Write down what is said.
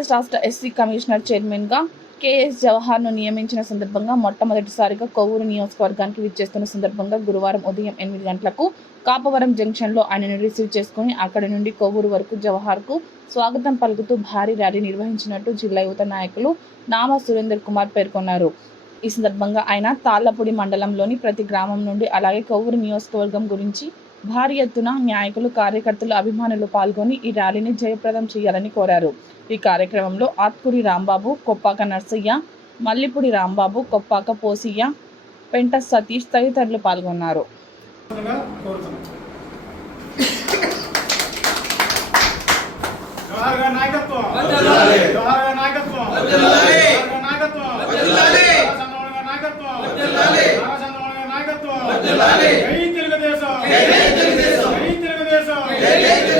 ఆంధ్రప్రదేశ్ రాష్ట్ర SC commissioner చైర్మన్గా KS జవహర్ను నియమించిన సందర్భంగా మొట్టమొదటిసారిగా కొవ్వూరు నియోజకవర్గానికి విచ్చేస్తున్న సందర్భంగా గురువారం ఉదయం 8 గంటలకు కాపవరం జంక్షన్లో ఆయనను రిసీవ్ చేసుకుని అక్కడి నుండి కొవ్వూరు వరకు జవహర్కు స్వాగతం పలుకుతూ భారీ ర్యాలీ నిర్వహించినట్టు జిల్లా యువత నాయకులు నామా సురేందర్ కుమార్ పేర్కొన్నారు. ఈ సందర్భంగా ఆయన తాళ్లపూడి మండలంలోని ప్రతి గ్రామం నుండి అలాగే కొవ్వూరు నియోజకవర్గం గురించి భారీ ఎత్తున నాయకులు, కార్యకర్తలు, అభిమానులు పాల్గొని ఈ ర్యాలీని జయప్రదం చేయాలని కోరారు. ఈ కార్యక్రమంలో ఆత్కూరి రాంబాబు, కొప్పాక నర్సయ్య, మల్లిపూడి రాంబాబు, కొప్పాక పోసియ్య, పెంట సతీష్ తదితరులు పాల్గొన్నారు. జై తెలుగుదేశం.